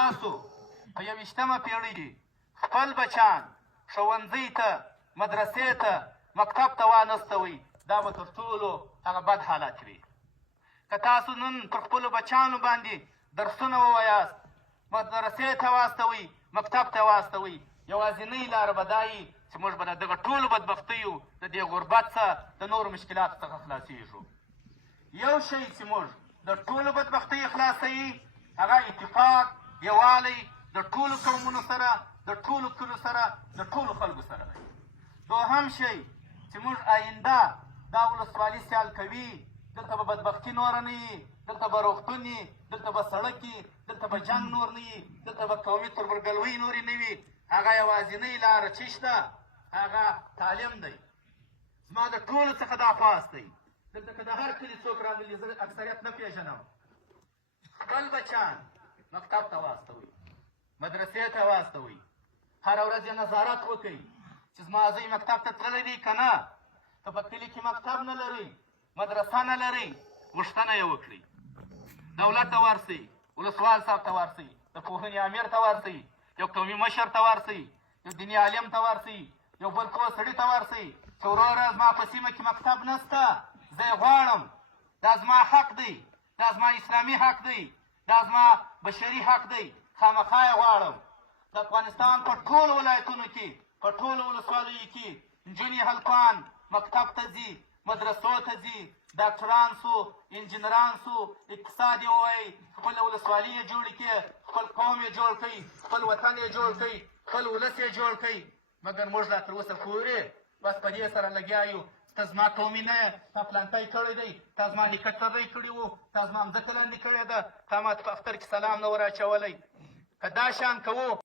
تاسو په 21مه پېړۍ کې خپل بچان ښوونځي ته مدرسې ته مکتب ته وانستوئ دا به تر ټولو هغه بد حالت وي. که تاسو نن پر خپلو بچانو باندې درسونه ووایاست مدرسې ته واستوئ مکتب ته واستوئ یوازینۍ لاره به دا وي چې موږ به له دغه ټولو بدبختیو د دې غربت څخه د نورو مشکلاتو څخه خلاصېږو. یو شی چې موږ د ټولو بدبختیو خلاصوي هغه اتفاق یووالی د ټولو قومونو سره د ټولو کلو سره د ټولو خلکو سره دی. دوهم شی چې موږ آینده دا ولسوالي سیال کوي دلته به بدبختي نوره نه وي دلته به روغتون وي دلته به سړک وي دلته به جنګ نور نه وي دلته به قومي تربورګلوۍ نورې نه وي. هغه یوازینۍ لاره چې شته هغه تعلیم دی. زما د ټولو څخه دا خواست دی دلته که د هر کلي څوک راغلي زه اکثریت نه پېژنم خپل بچان مکتب ته واستوئ مدرسې ته واستوئ هره ورځ یې نظارت وکړئ چې زما زوی مکتب ته تللی دی که نه. که په کلي کې مکتب نه لرئ مدرسه نه لرئ غوښتنه یې وکړئ دولت ته ورسئ ولسوال صاحب ته ورسئ د پوهنې امیر ته ورسئ یو قومي مشر ته ورسئ یو دیني عالم ته ورسئ یو بل پوه سړي ته ورسئ چې وروره زما په سیمه کې مکتب نشته زه یې غواړم دا زما حق دی دا زما اسلامي حق دی دا زما بشري حق دی خامخا یې غواړم. د افغانستان په ټولو ولایتونو کې په ټولو ولسوالیو کې نجونې هلکان مکتب ته ځي مدرسو ته ځي ډاکټران سو انجینران سو اقتصاد یې ووایي خپله ولسوالي یې جوړې کړي خپل قوم یې جوړ کړئ خپل وطن یې جوړ کړئ خپل ولس یې جوړ کړئ. مګر موږ لا تر اوسه پورې بس په دې سره لګیا یو ته زما قومي نه یې تا پلانکی کړی دی تا زما نیکه ټری کړي وو تا زما مځکه لاندې کړې ده تا ما ته په اختر کې سلام نه ور اچولی. که دا شان کوو